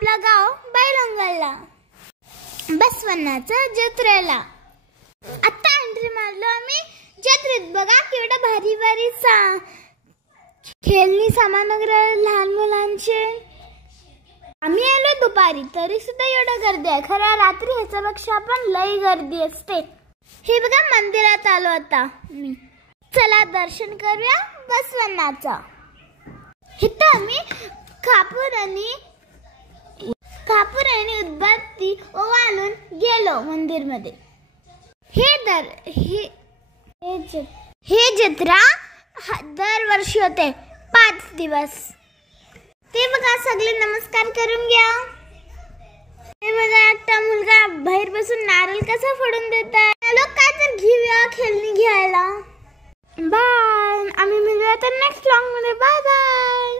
आपला गाव बैलंगलला बसवन्नाचं जत्रेला। आता एंट्री मारलो आम्ही जत्रेत। बघा केवढा भारी भारी खेळणी सामान वगैरे लहान मुलांचे। आम्ही आलो दुपारी तरी सुद्धा एवढं गर्दी आहे। खरं रात्री ह्याच्यापेक्षा पण लई गर्दी असते। हे बघा मंदिरात आलो आता मी। चला दर्शन करूया बसवन्नाचं। इथं आम्ही कापूर आणि उदबत्ती ओवाळून गेलो मंदिर मध्ये। हे जत्रा दरवर्षी होते 5 दिवस। ते बघा सगळे नमस्कार करून घ्या। हे बघा एकटा मुलगा बाहेर बसून नारळ कसा फोडून देताय। लोक काय तर घेऊया खेळणी घ्यायला। बाय, आम्ही मिळूया तर नेक्स्ट व्लॉग मध्ये। Bye bye.